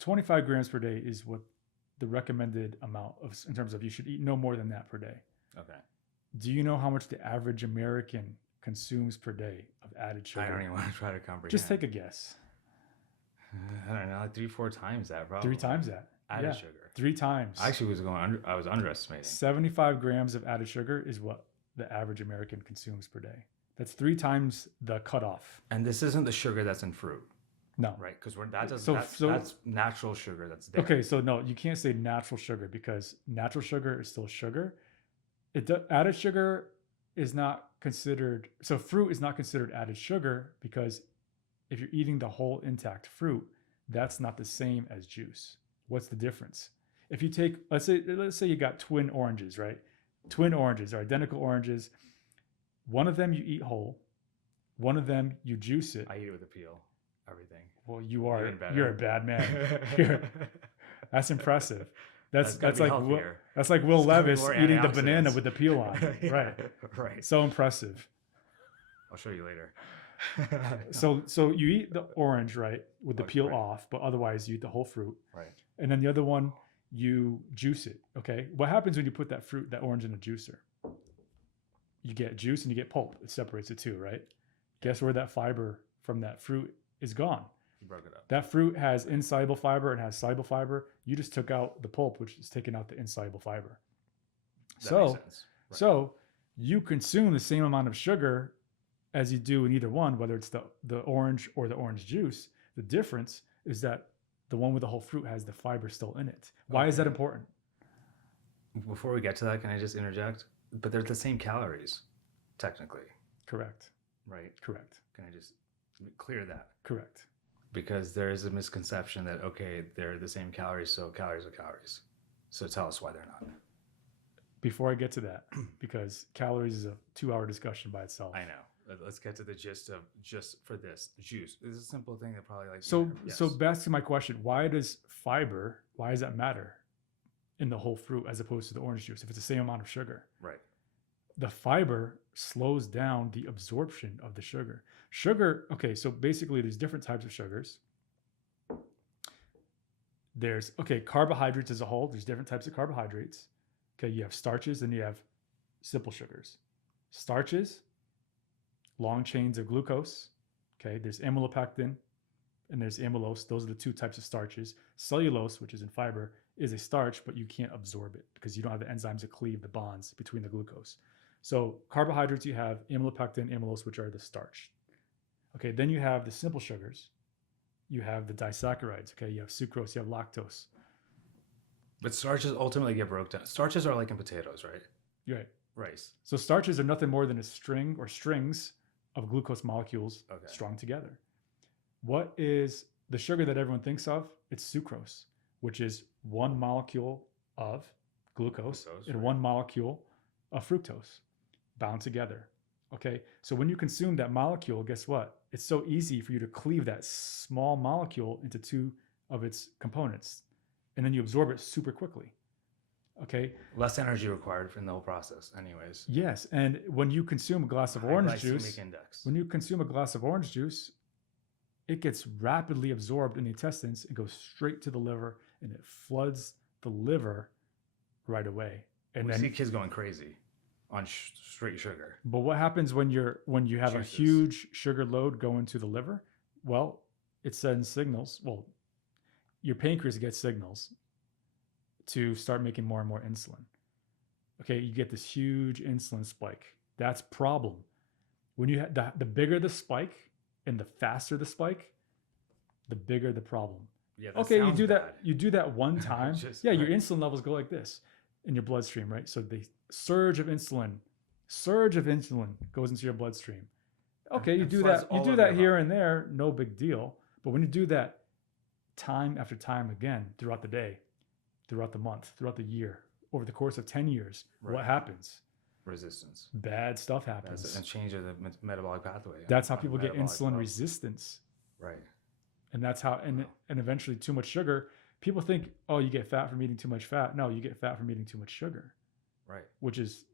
25 grams per day is what the recommended amount of, in terms of you should eat no more than that per day. Okay. Do you know how much the average American consumes per day of added sugar? I don't even want to try to comprehend. Just take a guess. I don't know, like 3-4 times that probably. 3 times that. Added sugar. 3 times. I actually I was underestimating. 75 grams of added sugar is what the average American consumes per day. That's 3 times the cutoff. And this isn't the sugar that's in fruit. No. Right, because that's natural sugar that's there. Okay, so no, you can't say natural sugar because natural sugar is still sugar. Added sugar is not considered, so fruit is not considered added sugar because if you're eating the whole intact fruit, that's not the same as juice. What's the difference? If you take, let's say you got twin oranges, right? Twin oranges are identical oranges. One of them you eat whole. One of them you juice it. I eat it with a peel. Everything. Well, you're a bad man. That's impressive. That's like Will Levis eating the banana with the peel on. Yeah, right. So impressive. I'll show you later. So you eat the orange, right, with the peel off, but otherwise you eat the whole fruit. Right. And then the other one, you juice it. Okay. What happens when you put that orange in a juicer? You get juice and you get pulp. It separates the two, right? Guess where that fiber from that fruit is gone? You broke it up. That fruit has insoluble fiber and has soluble fiber. You just took out the pulp, which is taking out the insoluble fiber. That makes sense. Right. So you consume the same amount of sugar as you do in either one, whether it's the orange or the orange juice. The difference is that the one with the whole fruit has the fiber still in it. Why is that important? Before we get to that, can I just interject? But they're the same calories, technically. Correct. Right? Correct. Can I just clear that? Correct. Because there is a misconception that, okay, they're the same calories, so calories are calories. So tell us why they're not. Before I get to that, because calories is a 2-hour discussion by itself. I know. Let's get to the gist of just for this juice. It's a simple thing that probably like. So back to my question: why does that matter in the whole fruit as opposed to the orange juice if it's the same amount of sugar? Right. The fiber slows down the absorption of the sugar. Okay, so basically there's different types of sugars. There's carbohydrates as a whole. There's different types of carbohydrates. Okay, you have starches and you have simple sugars. Starches, long chains of glucose. Okay, there's amylopectin and there's amylose. Those are the 2 types of starches. Cellulose, which is in fiber, is a starch, but you can't absorb it because you don't have the enzymes to cleave the bonds between the glucose. So carbohydrates, you have amylopectin, amylose, which are the starch. Okay, then you have the simple sugars. You have the disaccharides. Okay, you have sucrose, you have lactose. But starches ultimately get broken down. Starches are like in potatoes, right? Right. Rice. So starches are nothing more than a string or strings of glucose molecules strung together. What is the sugar that everyone thinks of? It's sucrose, which is 1 molecule of glucose and 1 molecule of fructose bound together. Okay, so when you consume that molecule, guess what? It's so easy for you to cleave that small molecule into 2 of its components, and then you absorb it super quickly. Okay. Less energy required in the whole process, anyways. Yes, and when you consume a glass of orange juice, it gets rapidly absorbed in the intestines and goes straight to the liver, and it floods the liver right away. And we see kids going crazy on straight sugar. But what happens when you have a huge sugar load go into the liver? Well, it sends signals. Well, your pancreas gets signals to start making more and more insulin. Okay, you get this huge insulin spike. That's problem. When you have the bigger the spike and the faster the spike, the bigger the problem. Yeah. You do that one time. Your insulin levels go like this in your bloodstream, right? So the surge of insulin goes into your bloodstream. Okay, you do that here and there, no big deal. But when you do that time after time again throughout the day, throughout the month, throughout the year, over the course of 10 years, what happens? Resistance. Bad stuff happens. And change of the metabolic pathway. That's how people get insulin resistance. Right. And that's how, and eventually too much sugar. People think, oh, you get fat from eating too much fat. No, you get fat from eating too much sugar. Right. Which is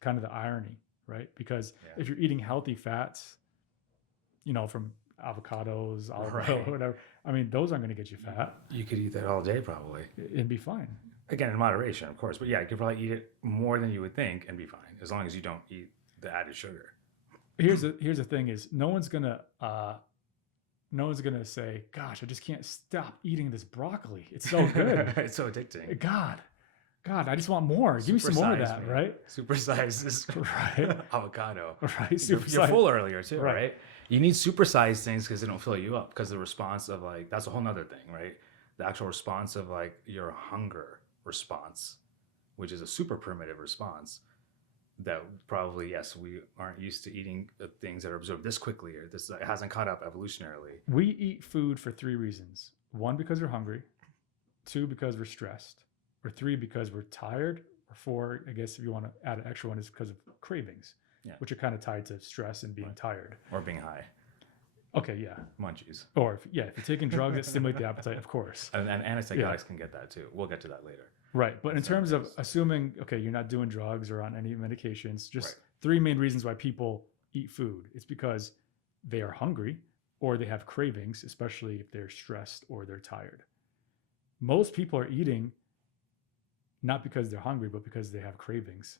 kind of the irony, right? Because if you're eating healthy fats, from avocados, olive oil, whatever, I mean, those aren't going to get you fat You could eat that all day probably. and be fine. Again, in moderation, of course. But yeah, you could probably eat it more than you would think and be fine, as long as you don't eat the added sugar. Here's the thing: is no one's gonna say, "Gosh, I just can't stop eating this broccoli. It's so good. It's so addicting. God, I just want more. Give me some more of that, me. right? Supersize this Right. avocado. Right. You're full earlier too, Right. right? You need supersized things because they don't fill you up. Because the response of like that's a whole nother thing, right? The actual response of like your hunger response, which is a super primitive response. That probably, yes, we aren't used to eating things that are absorbed this quickly, or this it hasn't caught up evolutionarily. We eat food for 3 reasons. 1, because we're hungry. 2, because we're stressed. Or 3, because we're tired. Or 4, I guess if you want to add an extra one, is because of cravings, which are kind of tied to stress and being tired. Or being high. Okay, yeah. Munchies. Or if you're taking drugs that stimulate the appetite, of course. And antipsychotics can get that too. We'll get to that later. Right. But in terms of assuming, okay, you're not doing drugs or on any medications, just Right. 3 main reasons why people eat food. It's because they are hungry or they have cravings, especially if they're stressed or they're tired. Most people are eating not because they're hungry, but because they have cravings.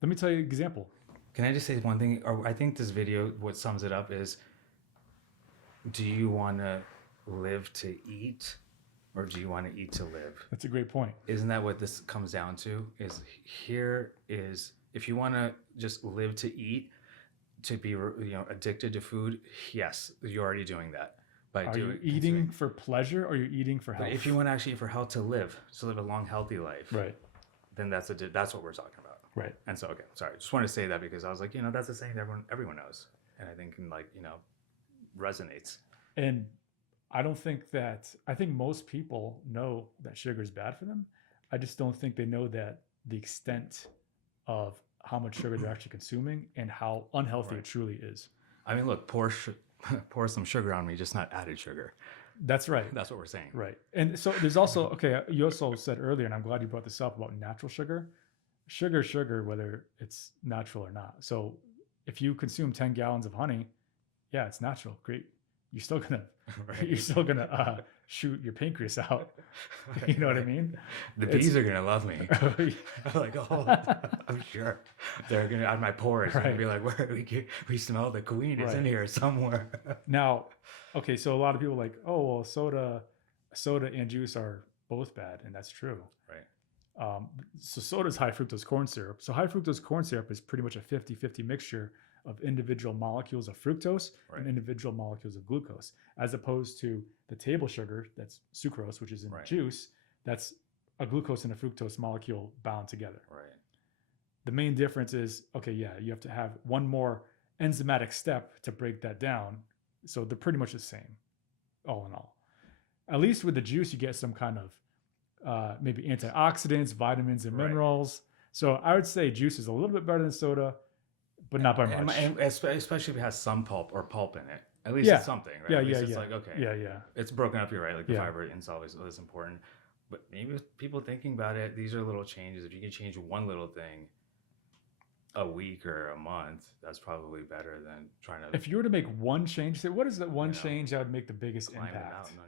Let me tell you an example. Can I just say one thing? Or I think this video, what sums it up is, do you want to live to eat? Or do you want to eat to live? That's a great point. Isn't that what this comes down to? Is here is if you want to just live to eat, to be addicted to food, yes, you're already doing that. Are you eating for pleasure or are you eating for health? But if you want to actually eat for health to live a long, healthy life, right? Then that's what we're talking about, right? And so, okay, sorry, just want to say that because I was like, that's the saying that everyone knows, and I think resonates. And I think most people know that sugar is bad for them. I just don't think they know that the extent of how much sugar they're actually consuming and how unhealthy it truly is. I mean, look, pour some sugar on me, just not added sugar. That's right. That's what we're saying. Right. And so there's also, okay, you also said earlier, and I'm glad you brought this up about natural sugar. Sugar, whether it's natural or not. So if you consume 10 gallons of honey, yeah, it's natural. Great. You're still gonna shoot your pancreas out. You know what I mean? The bees are gonna love me. Like, I'm sure they're gonna out my pores. They're gonna be like, where we smell the queen is in here somewhere. Now, okay, so a lot of people are like, oh well, soda and juice are both bad, and that's true. Right. So soda is high fructose corn syrup. So high fructose corn syrup is pretty much a 50-50 mixture of individual molecules of fructose and individual molecules of glucose, as opposed to the table sugar, that's sucrose, which is in juice, that's a glucose and a fructose molecule bound together. Right. The main difference is, okay, yeah, you have to have one more enzymatic step to break that down. So they're pretty much the same, all in all. At least with the juice, you get some kind of maybe antioxidants, vitamins, and minerals. So I would say juice is a little bit better than soda, but not by much. And especially if it has some pulp in it. At least it's something, right? Yeah, At least yeah, it's yeah. like, okay. Yeah. It's broken up, you're right. Like the fiber inside is important. But maybe with people thinking about it, these are little changes. If you can change one little thing a week or a month, that's probably better than trying to. If you were to make one change, say, what is the one change that would make the biggest impact? Again.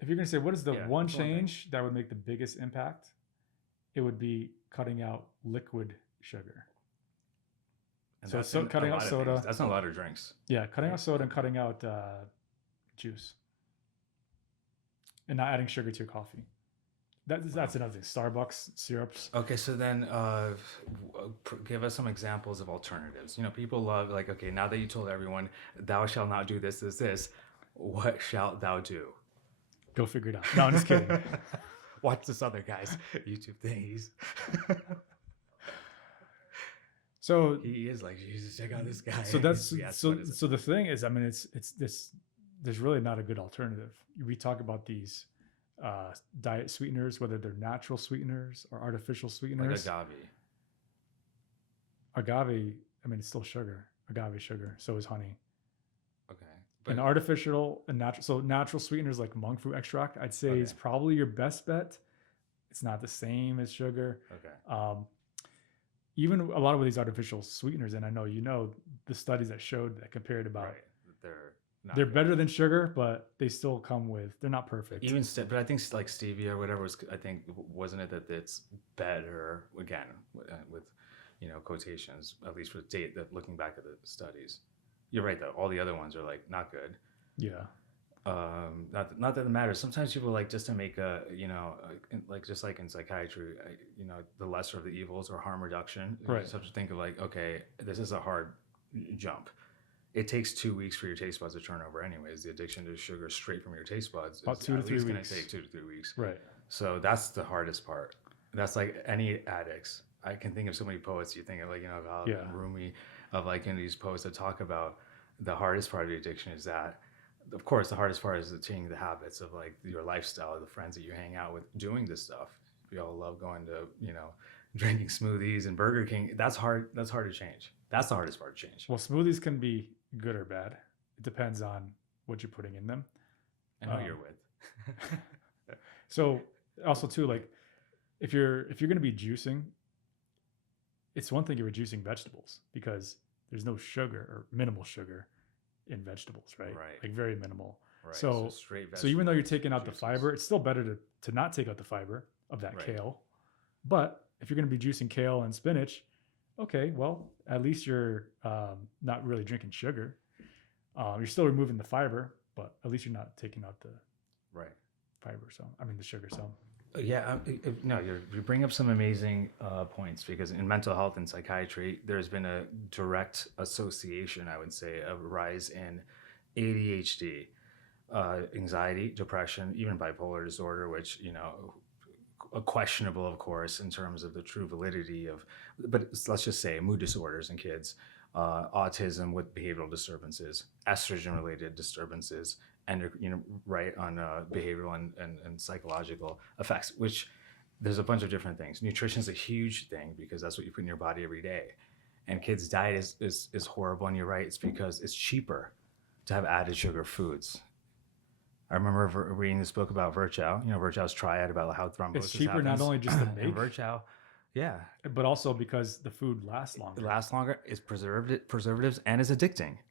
If you're going to say, what is the one change that would make the biggest impact? It would be cutting out liquid sugar. And so cutting out soda. That's not a lot of drinks. Yeah, cutting out soda and cutting out juice. And not adding sugar to your coffee. That's another thing. Starbucks, syrups. Okay, so then give us some examples of alternatives. People love, like, okay, now that you told everyone, thou shalt not do this, what shalt thou do? Go figure it out. No, I'm just kidding. Watch this other guy's YouTube thing. So he is like, Jesus, check out this guy. So that's so the thing is, I mean, it's this. There's really not a good alternative. We talk about these diet sweeteners, whether they're natural sweeteners or artificial sweeteners. Like agave. I mean, it's still sugar. Agave sugar. So is honey. Okay. And artificial and natural. So natural sweeteners like monk fruit extract, I'd say is probably your best bet. It's not the same as sugar. Okay. Even a lot of these artificial sweeteners, and I know the studies that showed that compared about not They're good. better than sugar, but they still come with. They're not perfect. Even but I think like stevia or whatever was. I think wasn't it that it's better again with quotations, at least with date that looking back at the studies. You're right though. All the other ones are like not good. Yeah. Not that it matters. Sometimes people like just to make a like just like in psychiatry, the lesser of the evils or harm reduction. You Right. just have to think of like, okay, this is a hard jump. It takes 2 weeks for your taste buds to turn over, anyways. The addiction to sugar straight from your taste buds About is 2 to at 3 least going to weeks. take 2 to 3 weeks. Right. So that's the hardest part. That's like any addicts. I can think of so many poets. You think of like Val Yeah. and Rumi, of like these poets that talk about the hardest part of the addiction is that. Of course, the hardest part is changing the habits of like your lifestyle, the friends that you hang out with, doing this stuff. We all love going to drinking smoothies and Burger King. That's hard. That's hard to change. That's the hardest part to change. Well, smoothies can be good or bad. It depends on what you're putting in them. And who you're with. So also too, like if you're going to be juicing, it's one thing you're juicing vegetables because there's no sugar or minimal sugar in vegetables, right? Right. Like very minimal. Right. So straight so even though you're vegetable taking out the juices. fiber, it's still better to not take out the fiber of that Right. kale. But if you're going to be juicing kale and spinach, okay, well, at least you're not really drinking sugar. You're still removing the fiber, but at least you're not taking out the Right. fiber. So I mean the sugar. So Yeah, no, you bring up some amazing points because in mental health and psychiatry, there's been a direct association, I would say, of a rise in ADHD, anxiety, depression, even bipolar disorder, which, questionable, of course, in terms of the true validity of, but let's just say mood disorders in kids, autism with behavioral disturbances, estrogen-related disturbances, and right on behavioral and psychological effects, which there's a bunch of different things. Nutrition is a huge thing because that's what you put in your body every day, and kids' diet is horrible. And you're right, it's because it's cheaper to have added sugar foods. I remember reading this book about Virchow, Virchow's triad about how thrombosis it's cheaper happens. not only just to And make, Virchow, yeah, but also because the food lasts longer. it lasts longer. It's preservatives and it's addicting.